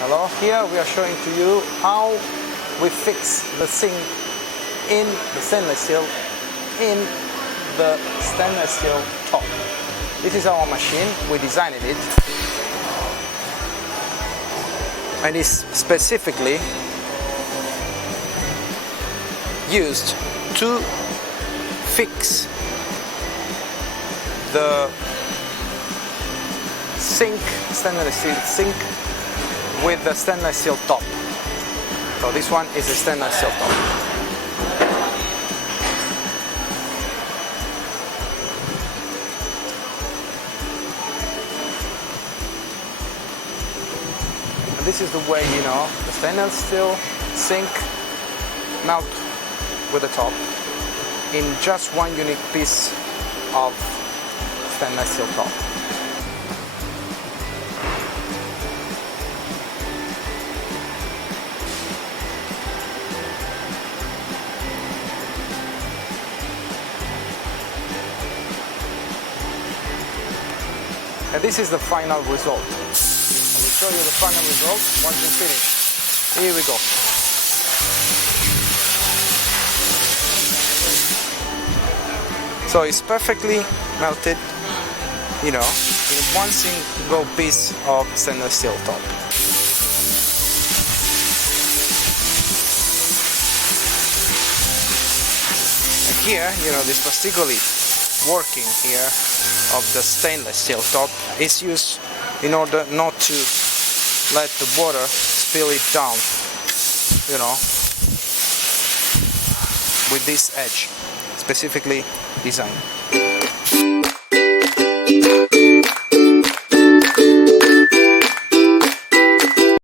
Hello, here we are showing to you how we fix the sink in the stainless steel in the stainless steel top. This is our machine, we designed it, and it's specifically used to fix the sink, stainless steel sink with the stainless steel top. So this one is a stainless steel top. And this is the way, the stainless steel sink melt with the top in just one unique piece of stainless steel top. And this is the final result. I will show you the final result once we finish. Here we go. So it's perfectly melted, in one single piece of stainless steel top. And here, this particularly working here of the stainless steel top is used in order not to let the water spill it down, with this edge specifically designed.